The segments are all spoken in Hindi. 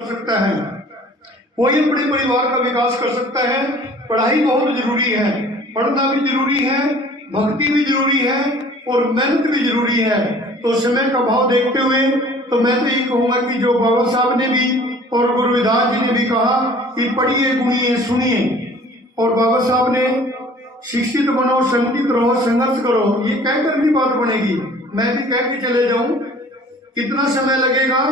सकता है, कोई अपने परिवार का विकास कर सकता है। पढ़ाई बहुत जरूरी है, पढ़ना भी जरूरी है, भक्ति भी जरूरी है और मेहनत भी जरूरी है। तो समय का भाव देखते हुए तो मैं तो ये कहूँगा कि जो बाबा साहब ने भी और गुरु रविदास जी ने भी कहा कि पढ़िए गुणिए सुनिए, और बाबा साहब ने शिक्षित बनो, संगठित रहो, संघर्ष करो, ये कहकर नहीं बात बनेगी। मैं भी कह के चले जाऊं, कितना समय लगेगा?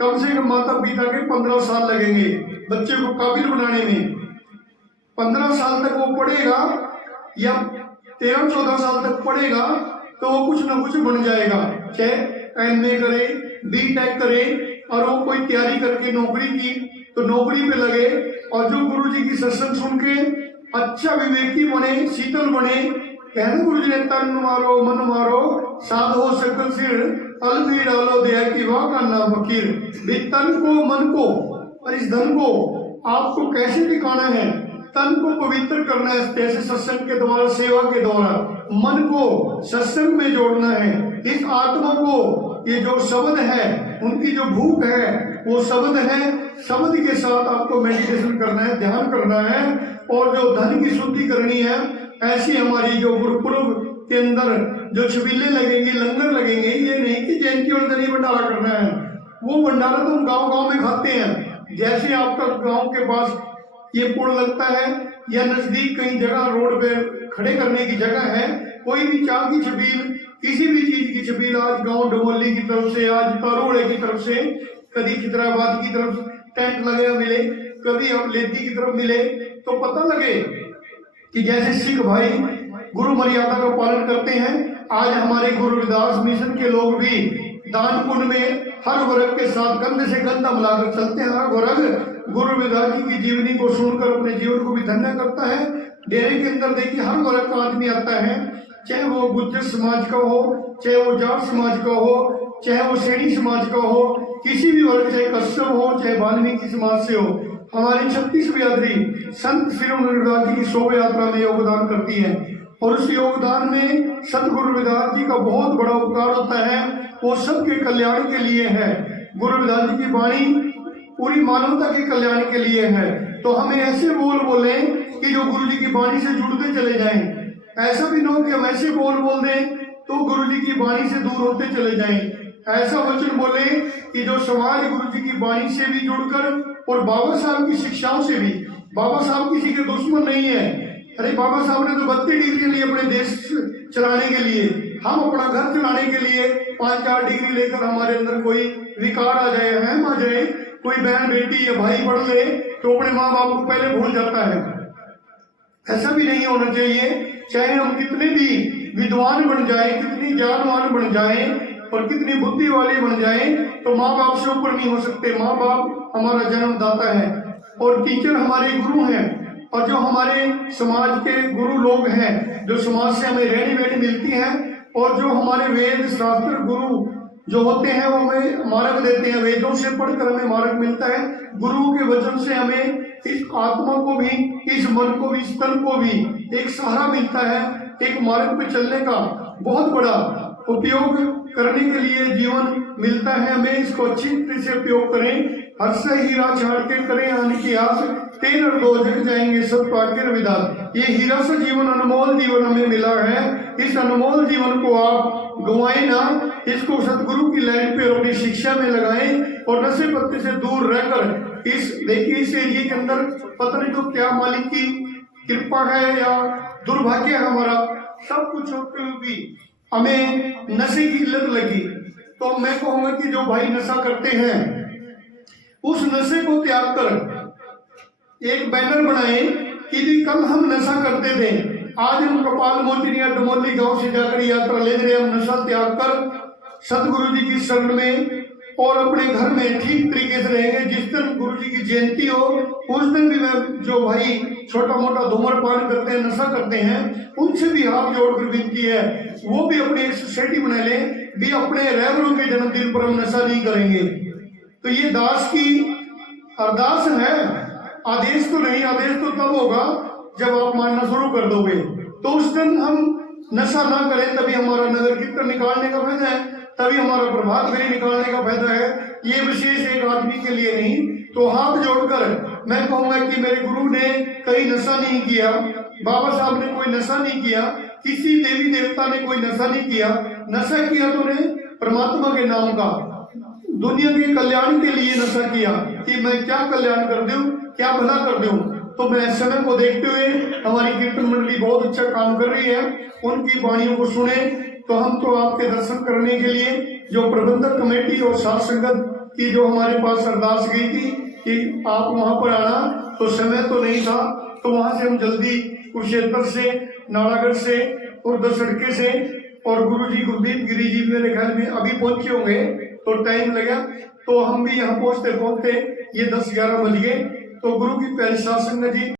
कम से कम माता पिता के 15 साल लगेंगे बच्चे को काबिल बनाने में। 15 साल तक वो पढ़ेगा या 13-14 साल तक पढ़ेगा तो वो कुछ ना कुछ बन जाएगा, चाहे MA करे, B.Tech करे, और वो कोई तैयारी करके नौकरी की तो नौकरी पे लगे, और जो गुरु जी की सत्संग सुन के अच्छा विवेकी बने, शीतल बने। कहना गुरु जी ने तन मारो मन मारो साधो सकल सिर, अलबी डालो दया की वाह का नाम फकीर। तन को मन को और इस धन को आपको कैसे टिकाना है? तन को पवित्र करना है जैसे सत्संग के द्वारा, सेवा के द्वारा। मन को सत्संग में जोड़ना है। इस आत्मा को, ये जो शब्द है, उनकी जो भूख है वो शब्द है। शब्द के साथ आपको मेडिटेशन करना है, ध्यान करना है, और जो धन की शुद्धि करनी है। ऐसी हमारी जो गुरुपुरब के अंदर जो छबीले लगेंगे, लंगर लगेंगे, ये नहीं कि जयंती और दही भंडारा करना है। वो भंडारा तो हम गाँव-गाँव में खाते हैं। जैसे आपका गाँव के पास ये पुल लगता है या नजदीक कहीं जगह रोड पे खड़े करने की जगह है, कोई भी चाय की छबील, किसी भी चीज की छबील, आज गांव डमोली की तरफ से, आज तारोड़े की तरफ से, कभी खिदराबाद की तरफ टेंट लगे मिले, कभी हम लेदी की तरफ मिले, तो पता लगे कि जैसे सिख भाई गुरु मर्यादा का पालन करते हैं, आज हमारे गुरु रविदास मिशन के लोग भी दान पुण्य में हर वर्ग के साथ कंधे से कंधा मिलाकर चलते हैं। हर वर्ग गुरु रविदास जी की जीवनी को सुनकर अपने जीवन को भी धन्य करता है। डेरे के अंदर देखिए हर वर्ग का आदमी आता है, चाहे वो गुज्जर समाज का हो, चाहे वो जाट समाज का हो, चाहे वो सैनी समाज का हो, किसी भी वर्ग, चाहे कश्यप हो, चाहे वाल्मीकि समाज से हो। हमारी 36 बिरादरी संत श्री रविदास जी की शोभा यात्रा में योगदान करती है, और उस योगदान में सतगुरु रविदास जी का बहुत बड़ा उपकार होता है। वो सबके कल्याण के लिए है। गुरु रविदास जी की वाणी पूरी मानवता के कल्याण के लिए है। तो हमें ऐसे बोल बोले कि जो गुरु जी की वाणी से जुड़ते चले जाएं। ऐसा भी ना हो कि हम ऐसे बोल बोल दें तो गुरु जी की वाणी से दूर होते चले जाएं। ऐसा वचन बोले कि जो समाज गुरु जी की वाणी से भी जुड़कर और बाबा साहब की शिक्षाओं से भी, बाबा साहब किसी के दुश्मन नहीं है। अरे बाबा साहब ने तो 32 डिग्री ली अपने देश चलाने के लिए, हम अपना घर चलाने के लिए 5-4 डिग्री लेकर हमारे अंदर कोई विकार आ जाए, हम आ जाए, कोई बहन बेटी या भाई पढ़ ले तो अपने माँ बाप को पहले भूल जाता है। ऐसा भी नहीं होना चाहिए। चाहे हम कितने भी विद्वान बन जाए, कितनी ज्ञानवान बन जाए और कितनी बुद्धि वाले बन जाए, तो माँ बाप से ऊपर नहीं हो सकते। माँ बाप हमारा जन्मदाता है और टीचर हमारे गुरु हैं, और जो हमारे समाज के गुरु लोग हैं, जो समाज से हमें रहनी बहनी मिलती है, और जो हमारे वेद शास्त्र गुरु जो होते हैं वो हमें मार्ग देते हैं। वेदों से पढ़कर हमें मार्ग मिलता है। गुरुओं के वचन से हमें इस आत्मा को भी, इस मन को भी, इस तन को भी एक सहारा मिलता है। एक मार्ग पे चलने का बहुत बड़ा उपयोग करने के लिए जीवन मिलता है हमें। इसको अच्छी तरह से उपयोग करें। हर से हीरा छाड़ के करें आने की आस, 13 दो जग जाएंगे सब पाके रविदास। ये हीरा सा जीवन, अनमोल जीवन हमें मिला है। इस अनमोल जीवन को आप गंवाए ना, इसको सतगुरु की लाइन पे अपनी शिक्षा में लगाएं और नशे पत्ते से दूर रहकर इस, देखिए इस एरिया के अंदर पता नहीं तो क्या मालिक की कृपा है या दुर्भाग्य है हमारा, सब कुछ होते हुए भी हमें नशे की लत लगी। तो मैं कहूँगा कि जो भाई नशा करते हैं उस नशे को त्याग कर एक बैनर बनाए कि भी कल हम नशा करते थे, आज हम कपाल मोचनिया डमोली गांव से जाकर यात्रा ले रहे, हम नशा त्याग कर सतगुरु जी की शरण में और अपने घर में ठीक तरीके से रहेंगे। जिस दिन गुरु जी की जयंती हो उस दिन भी मैं, जो भाई छोटा मोटा धूम्रपान करते हैं, नशा करते हैं, उनसे भी हाथ जोड़कर विनती है वो भी अपनी एक सोसाइटी बना ले, भी अपने रहबरों के जन्मदिन पर हम नशा नहीं करेंगे। तो ये दास की अरदास है, आदेश तो नहीं। आदेश तो तब होगा जब आप मानना शुरू कर दोगे, तो उस दिन हम नशा ना करें, तभी हमारा नगर कीर्तन निकालने का फायदा है, तभी हमारा प्रभात फेरी निकालने का फायदा है। ये विशेष एक आदमी के लिए नहीं, तो हाथ जोड़कर मैं कहूंगा कि मेरे गुरु ने कहीं नशा नहीं किया, बाबा साहब ने कोई नशा नहीं किया, किसी देवी देवता ने कोई नशा नहीं किया। नशा किया तो ने परमात्मा के नाम का, दुनिया के कल्याण के लिए नशा किया कि मैं क्या कल्याण कर दूं, क्या भला कर दूं। तो मैं समय को देखते हुए हमारी कीर्तन मंडली बहुत अच्छा काम कर रही है, उनकी वाणियों को सुने। तो हम तो आपके दर्शन करने के लिए जो प्रबंधक कमेटी और साथ संगत की जो हमारे पास अरदास गई थी कि आप वहां पर आना, तो समय तो नहीं था, तो वहां से हम जल्दी कुरुक्षेत्र से, नालागढ़ से और दसड़के से, और गुरु जी गुरदीप गिरी जी मेरे ख्याल में अभी पहुंचे होंगे, तो टाइम लगा। तो हम भी यहाँ पहुंचते पहुंचते ये 10-11 बज गए। तो गुरु की प्यारी सात संगत जी